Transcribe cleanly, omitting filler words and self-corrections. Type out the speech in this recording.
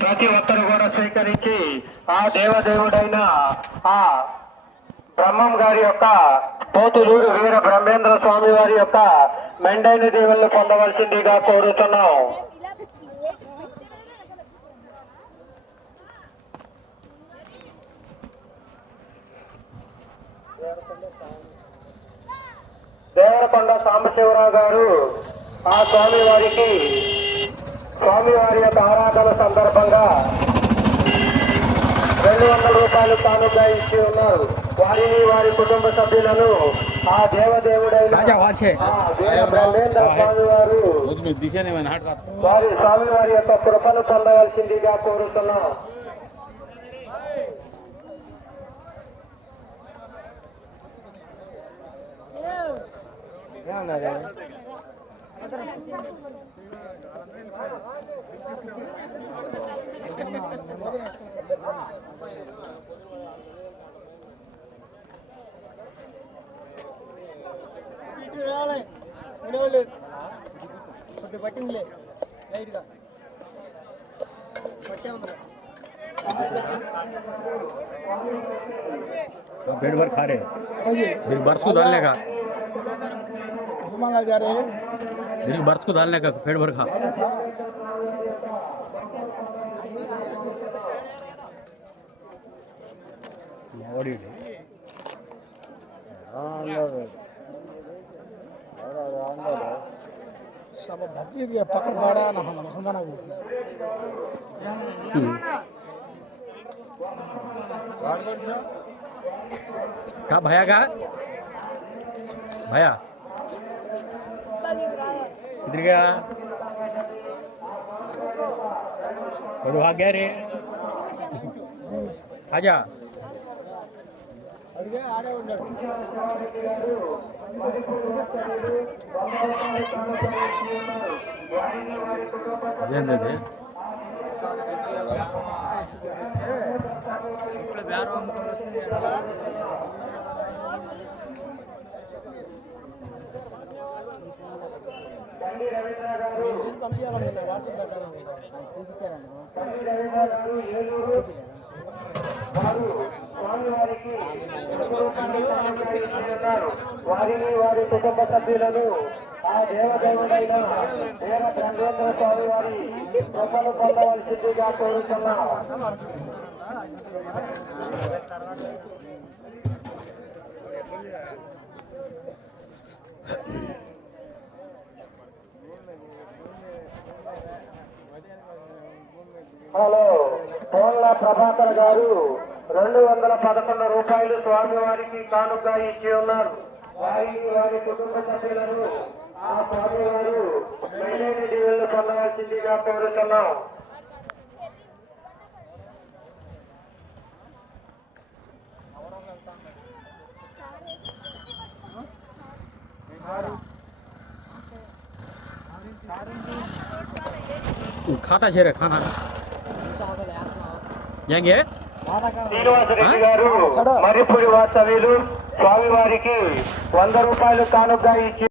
ప్రతి ఒక్కరు కూడా స్వీకరించి ఆ దేవదేవుడైన ఆ బ్రహ్మం గారి యొక్క పోతులూరు వీర బ్రహ్మేంద్ర స్వామి వారి యొక్క మెండైన దేవుళ్ళు పొందవలసిందిగా కోరుతున్నాం. దేవరకొండ సాంబశివరావు గారు ఆ స్వామివారి యొక్క ఆరాధన సందర్భంగా 200 రూపాయలు కానుగా ఇచ్చి ఉన్నారు. వారిని వారి కుటుంబ సభ్యులను ఆ దేవదేవుడైన బ్రహ్మేంద్ర స్వామి వారు వారి స్వామివారి యొక్క కృపను పొందవలసిందిగా కోరుతున్నాం. पेट भर खा रहे फिर बर्स को डालने का फिर बर्स को डालने का पेट भर खा सब भक्ति दिया पकड़ बाड़ा ना हम समझना का भैया का भैया इधर गया और वहाँ गया रे आजा दे వారిని వారి కుటుంబ సభ్యులను ఆ దేవదేవుడైన వీర బ్రహ్మేంద్ర స్వామి వారి కృపను పొందవలసిందిగా కోరుతున్నాం. హలో పోల్ల ప్రభాకర్ గారు 211 రూపాయలు స్వామివారికి కానుక ఇచ్చి ఉన్నారు. వారికి వారి కుటుంబ సభ్యులను ఆ స్వామివారు మెండైన దీవెనలు పొందవలసిందిగా కోరుతున్నాం. खाता छे रे खाना ఏంగే శ్రీనివాసరెడ్డి గారు మరిపూడి వాస్తవ్యులు స్వామివారికి 100 రూపాయలు కానుక ఇచ్చి